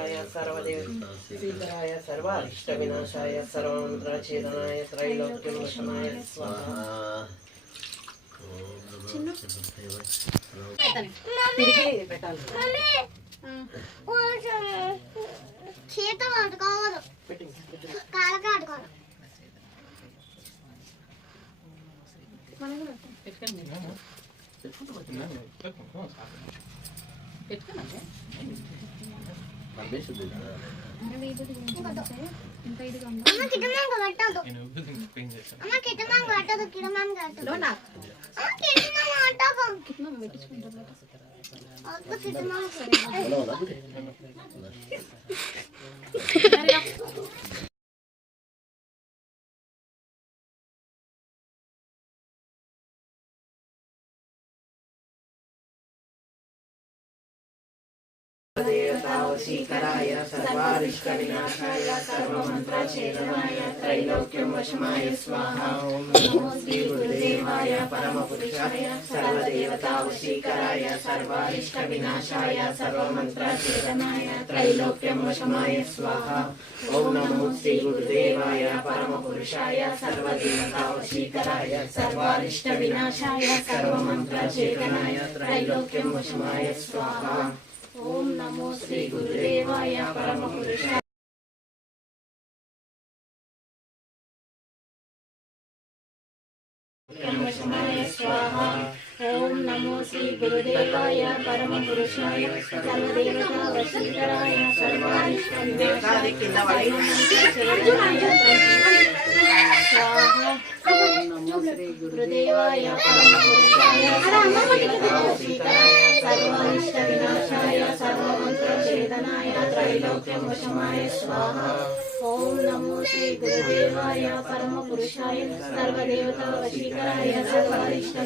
विनाशाय सर्वदेवताय सर्वारिष्ट विनाशाय सर्वमंत्रच्छेदनाय त्रैलोक्यनाशाय स्वाहा। देवतावशीकराय सर्वारिष्ट विनाशाय सर्वमंत्रच्छेदनाय त्रैलोक्यं वशमाय स्वाहा। ओम नमो श्री गुरुदेवाय परमपुरुषाय सर्वदेवतावशीकराय सर्वारिष्ट विनाशाय सर्वमंत्रच्छेदनाय त्रैलोक्यं वशमाय स्वाहा। ओम नमो श्री गुरुदेवाय परमपुरुषाय सर्वदेवतावशीकराय सर्वारिष्ट विनाशाय सर्वमंत्रच्छेदनाय त्रैलोक्यं वशमाय स्वाहा। ओम नमो श्री गुरुदेवाय परमपुरुषाय वशमाय स्वाहा। ओम नमो श्री गुरुदेवाय परमपुरुषाय सर्वदेवता वशीकराय सर्वारिष्ट विनाशाय स्वाहा। ओम नमो श्री गुरुदेवाय परमपुरुषाय सर्वारिष्ट विनाशाय सर्वमंत्रच्छेदनाय त्रैलोक्यं वशमाय स्वाहा। ओम नमो श्री गुरुदेवाय परमपुरुषाय सर्वदेवता वशीकराय सर्वारिष्ट